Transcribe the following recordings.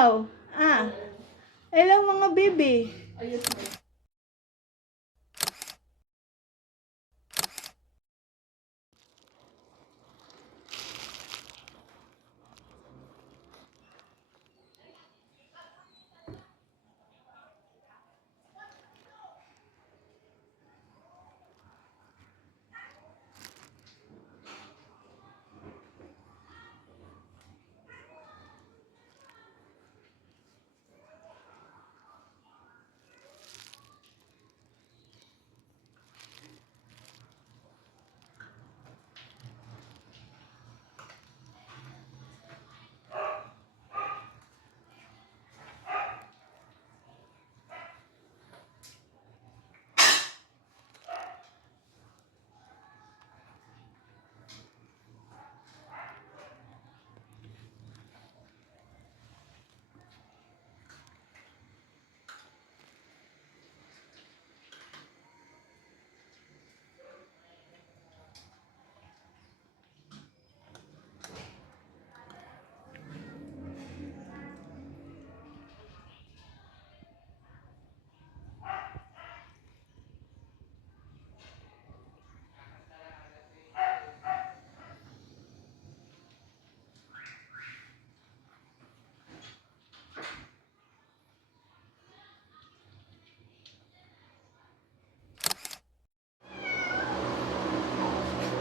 daw. Hello mga baby.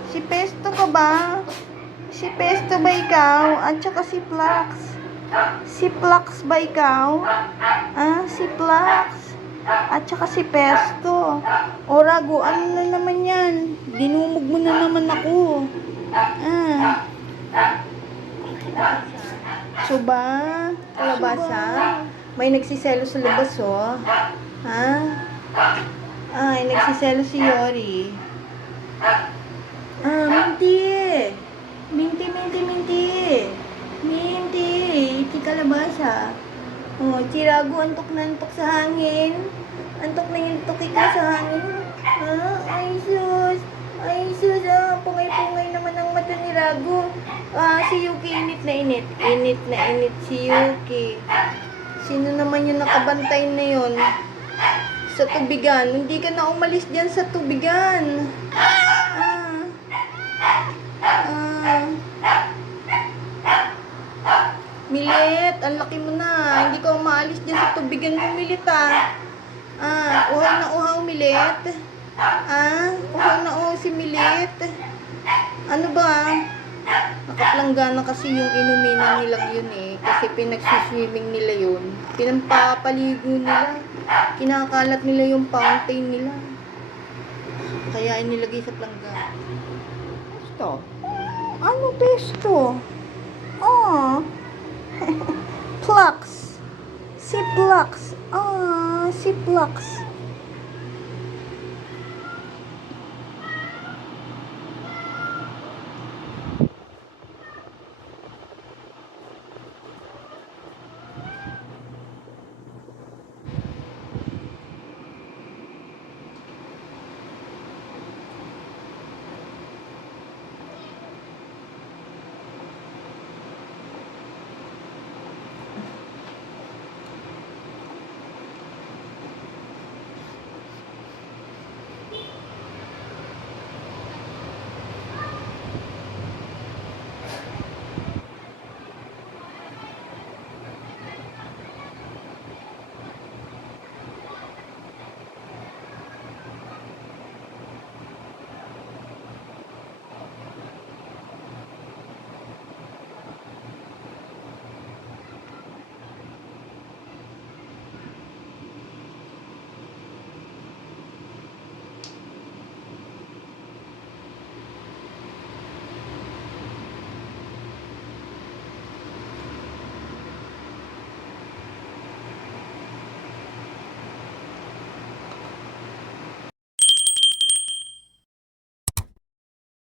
Si Pesto ka ba? Si Pesto ba ikaw? At saka si Plax. Si Plax ba ikaw? Si Plax. At saka si Pesto. O Rago, ano na naman yan? Dinumog mo na naman ako. Suba? Kalabasa? May nagsiselo sa labas, oh. Ay, nagsiselo si Yori. Minti. Minti. Iti kalabasa. Oh, si Rago, antok na antok sa hangin. Antok na antok ikaw sa hangin. Ay sus. Pungay-pungay naman ang mata ni Rago. Si Yuki init na init. Init na init si Yuki. Sino naman yung nakabantay na yun? Sa tubigan. Hindi ka na umalis dyan sa tubigan. Milit, ang laki mo na. Hindi ka umaalis dyan sa tubigan mo, Milit, uhaw na uhaw, Milit. Uhaw na uhaw si Milit. Ano ba? Nakaplangga kasi yung inuminan nila yun kasi pinagsiswimming nila yun. Pinampapaligo nila. Kinakalat nila yung fountain nila. Kaya inilagay sa plangga. Pesto? Ano Pesto? Plax. Si Plax. Si Plax.